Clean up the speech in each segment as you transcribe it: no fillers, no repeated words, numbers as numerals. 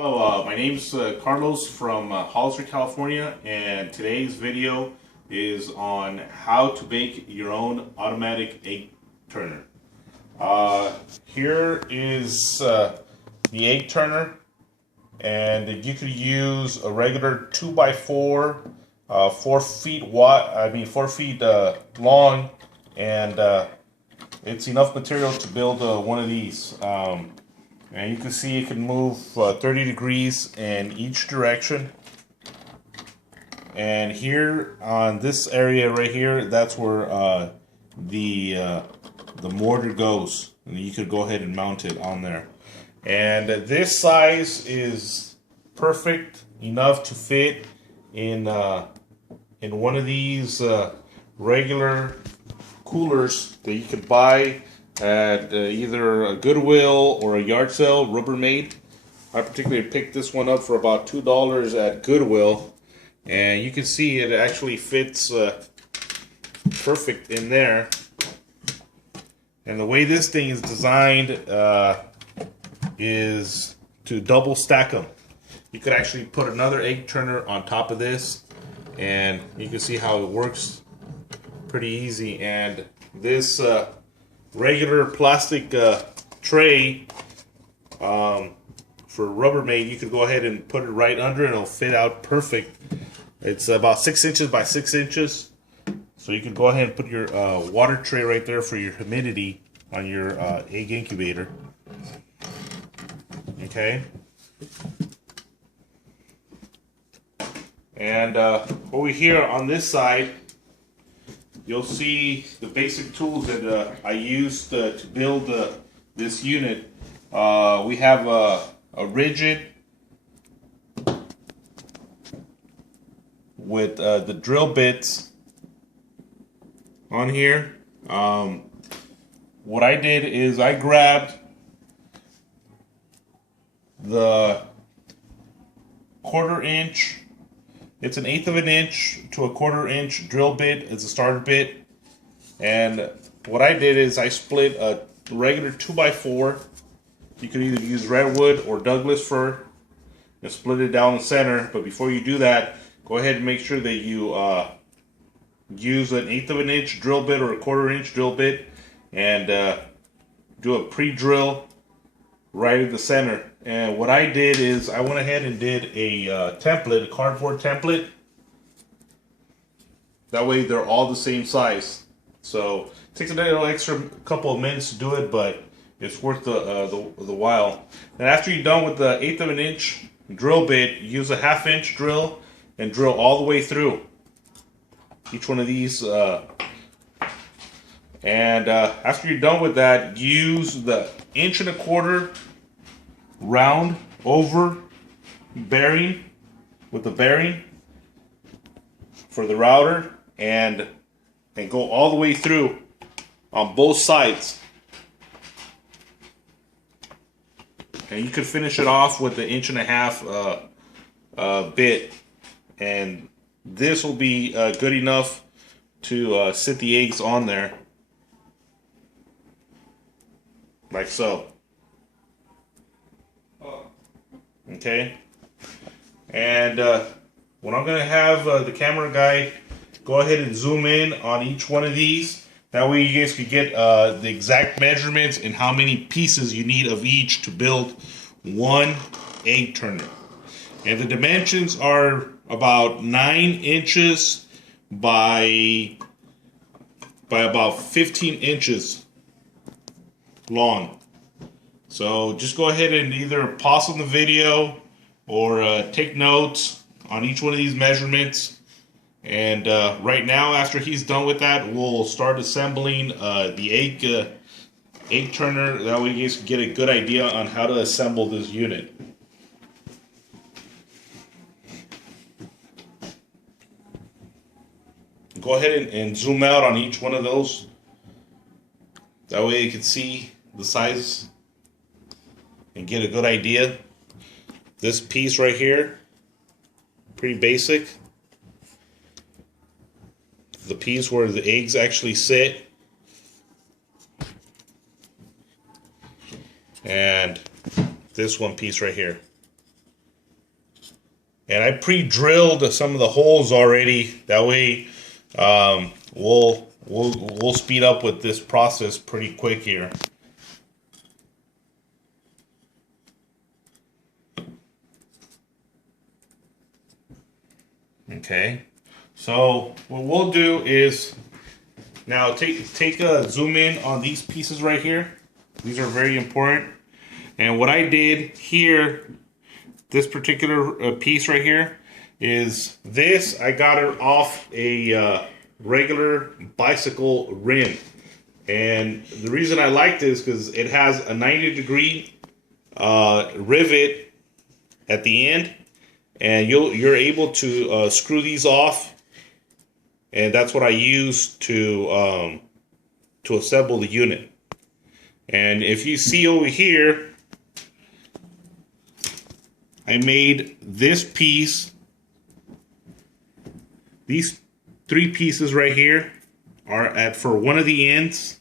Hello, my name's Carlos from Hollister, California, and today's video is on how to make your own automatic egg turner. Here is the egg turner, and you could use a regular 2x4, 4 feet wide. 4 feet long, and it's enough material to build one of these. And you can see it can move 30 degrees in each direction. And here on this area right here, that's where the mortar goes. And you could go ahead and mount it on there. And this size is perfect enough to fit in one of these regular coolers that you could buy at either a Goodwill or a yard sale, Rubbermaid. I particularly picked this one up for about $2 at Goodwill, and you can see it actually fits perfect in there. And the way this thing is designed is to double stack them. You could actually put another egg turner on top of this, and you can see how it works pretty easy. And this regular plastic tray for Rubbermaid, you could go ahead and put it right under and it'll fit out perfect. It's about 6 inches by 6 inches, so you can go ahead and put your water tray right there for your humidity on your egg incubator. Okay, and over here on this side, you'll see the basic tools that I used to build this unit. We have a rigid with the drill bits on here. What I did is I grabbed the 1/4 inch. It's an 1/8 of an inch to a 1/4 inch drill bit as a starter bit. And what I did is I split a regular 2x4. You could either use redwood or Douglas fir and split it down the center. But before you do that, go ahead and make sure that you use an 1/8 of an inch drill bit or a 1/4 inch drill bit, and do a pre-drill right at the center. And what I did is I went ahead and did a template, a cardboard template. That way they're all the same size. So it takes a little extra couple of minutes to do it, but it's worth the while. And after you're done with the 1/8 of an inch drill bit, use a 1/2 inch drill and drill all the way through each one of these. After you're done with that, use the 1.25 inch round over bearing with the bearing for the router, and go all the way through on both sides. And you could finish it off with the 1.5 inch bit, and this will be good enough to sit the eggs on there like so. Okay, and what I'm going to have the camera guy go ahead and zoom in on each one of these. That way you guys can get the exact measurements and how many pieces you need of each to build one egg turner. And the dimensions are about 9 inches by about 15 inches long. So just go ahead and either pause on the video or take notes on each one of these measurements. And right now, after he's done with that, we'll start assembling the egg turner. That way you guys can get a good idea on how to assemble this unit. Go ahead and zoom out on each one of those. That way you can see the size and get a good idea. This piece right here, pretty basic. The piece where the eggs actually sit. And this one piece right here. And I pre-drilled some of the holes already. That way, we'll speed up with this process pretty quick here. Okay, so what we'll do is now take a zoom in on these pieces right here. These are very important. And what I did here, this particular piece right here, is this. I got it off a regular bicycle rim. And the reason I like this because it has a 90-degree rivet at the end. And you're able to screw these off. And that's what I use to assemble the unit. And if you see over here, I made this piece. These 3 pieces right here are for one of the ends.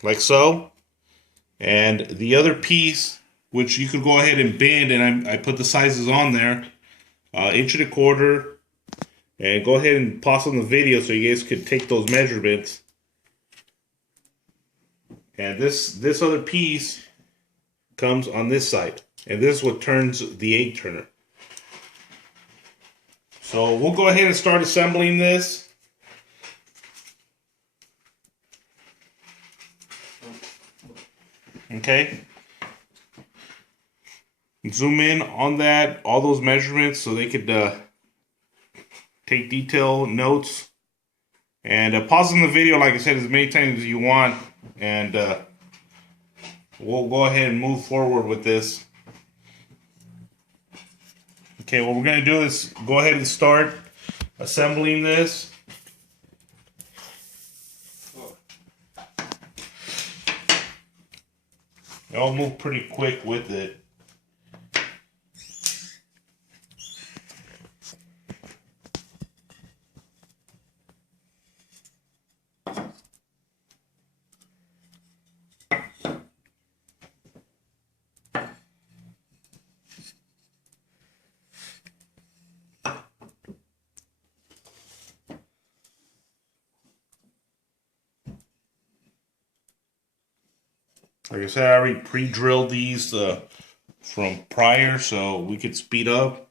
Like so. And the other piece, which you could go ahead and bend, and I put the sizes on there, 1.25 inches. And go ahead and pause on the video so you guys could take those measurements. And this other piece comes on this side. And this is what turns the egg turner. So we'll go ahead and start assembling this. Okay. Zoom in on that, all those measurements, so they could take detailed notes. And pause on the video, like I said, as many times as you want. And we'll go ahead and move forward with this. Okay, what we're going to do is go ahead and start assembling this. I'll move pretty quick with it. Like I said, I already pre-drilled these from prior, so we could speed up.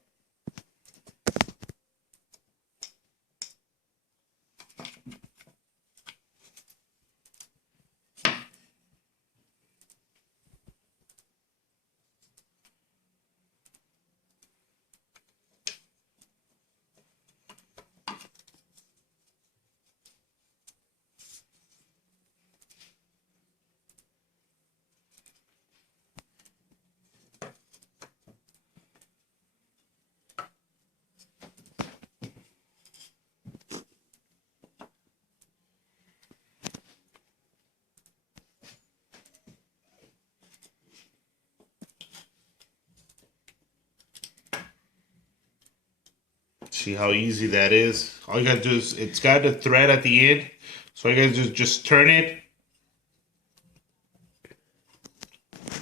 See how easy that is? All you gotta do is, it's got a thread at the end, so all you gotta do is just turn it.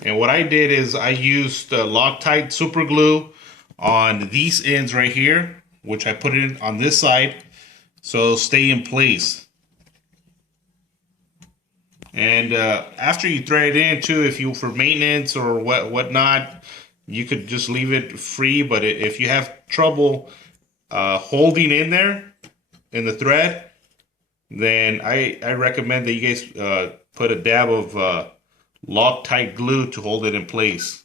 And what I did is I used Loctite super glue on these ends right here, which I put in on this side, so it'll stay in place. And after you thread it in too, if you for maintenance or whatnot, you could just leave it free. But if you have trouble holding in there in the thread, then I recommend that you guys put a dab of Loctite glue to hold it in place.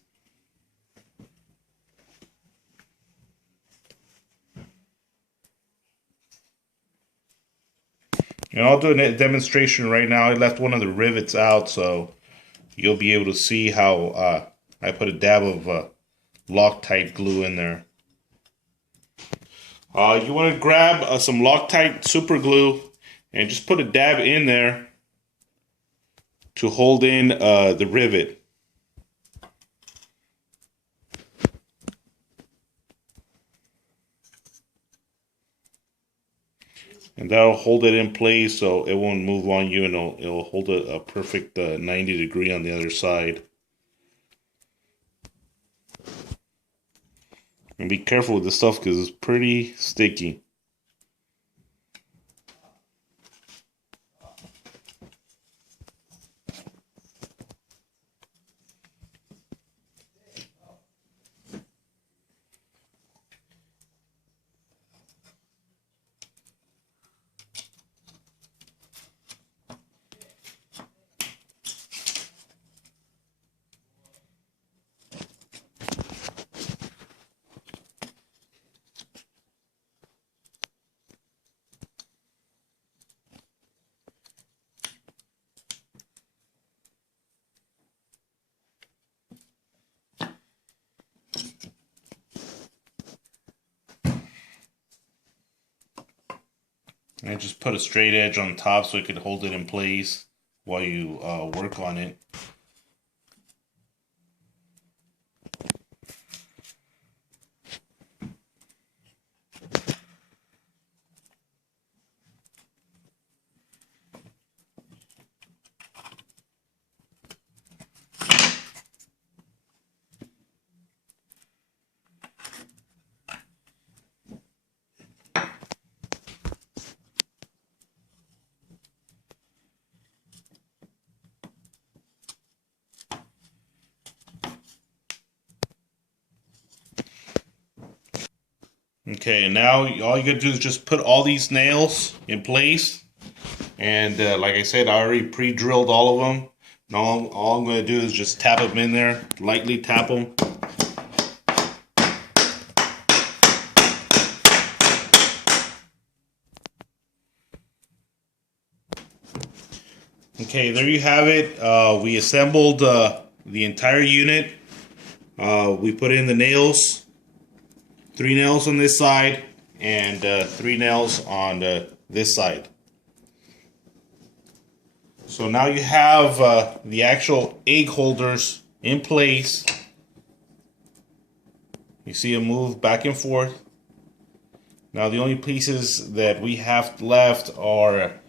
And I'll do a demonstration right now. I left one of the rivets out, so you'll be able to see how I put a dab of Loctite glue in there. You want to grab some Loctite super glue and just put a dab in there to hold in the rivet. and that'll hold it in place so it won't move on you, and it'll hold a perfect 90 degree on the other side. And be careful with this stuff because it's pretty sticky. And just put a straight edge on top so it could hold it in place while you work on it. Okay, and now all you gotta do is just put all these nails in place. And like I said, I already pre-drilled all of them. Now all I'm gonna do is just tap them in there, lightly tap them. Okay, there you have it. We assembled the entire unit. We put in the nails. 3 nails on this side and 3 nails on this side. So now you have the actual egg holders in place. You see them move back and forth. Now the only pieces that we have left are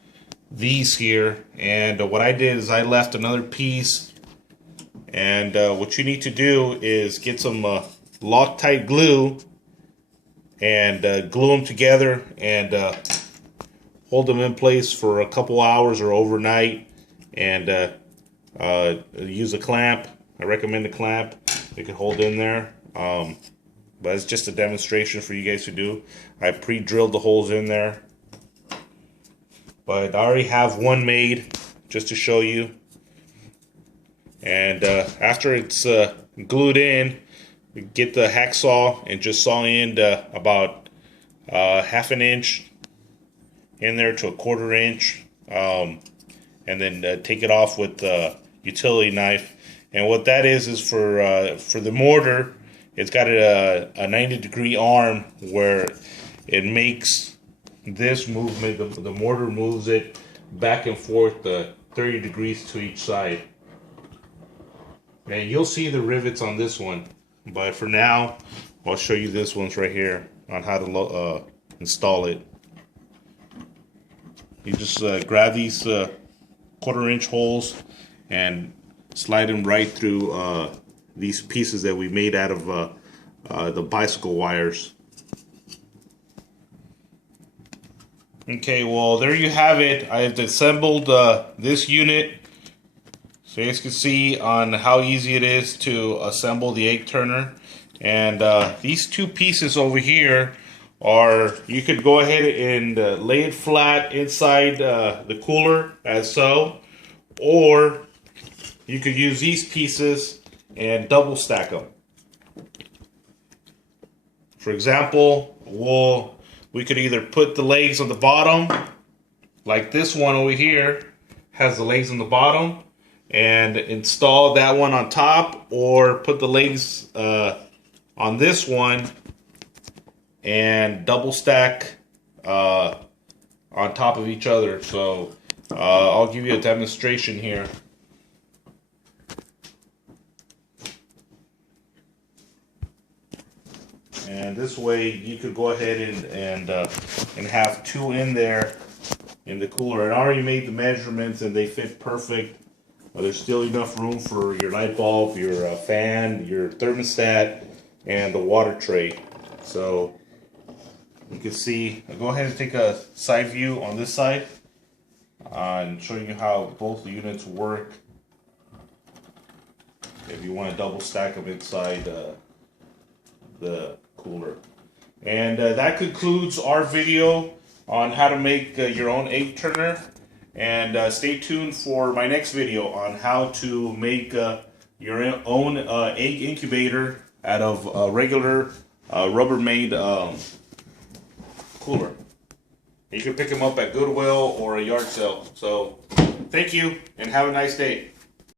these here, and what I did is I left another piece, and what you need to do is get some Loctite glue and glue them together and hold them in place for a couple hours or overnight, and use a clamp. I recommend a clamp. It can hold in there, but it's just a demonstration for you guys to do. I pre-drilled the holes in there, but I already have one made just to show you. And after it's glued in, get the hacksaw and just saw in about ½ an inch in there to a ¼ inch, and then take it off with the utility knife. And what that is for the mortar. It's got a 90-degree arm where it makes this movement. The mortar moves it back and forth 30 degrees to each side. And you'll see the rivets on this one. But for now, I'll show you this one's right here on how to install it. You just grab these ¼ inch holes and slide them right through these pieces that we made out of the bicycle wires. Okay, well there you have it. I've assembled this unit. So you guys can see on how easy it is to assemble the egg turner. And these 2 pieces over here are, you could go ahead and lay it flat inside the cooler as so, or you could use these pieces and double stack them. For example, we could either put the legs on the bottom, like this one over here has the legs on the bottom, and install that one on top, or put the legs on this one and double stack on top of each other. So I'll give you a demonstration here. And and this way you could go ahead and have 2 in there in the cooler. I already made the measurements and they fit perfect. There's still enough room for your light bulb, your fan, your thermostat, and the water tray. So you can see, I'll go ahead and take a side view on this side and show you how both units work. If you want to double stack them inside the cooler. And that concludes our video on how to make your own egg turner. And stay tuned for my next video on how to make your own egg incubator out of a regular Rubbermaid cooler. You can pick them up at Goodwill or a yard sale. So thank you and have a nice day.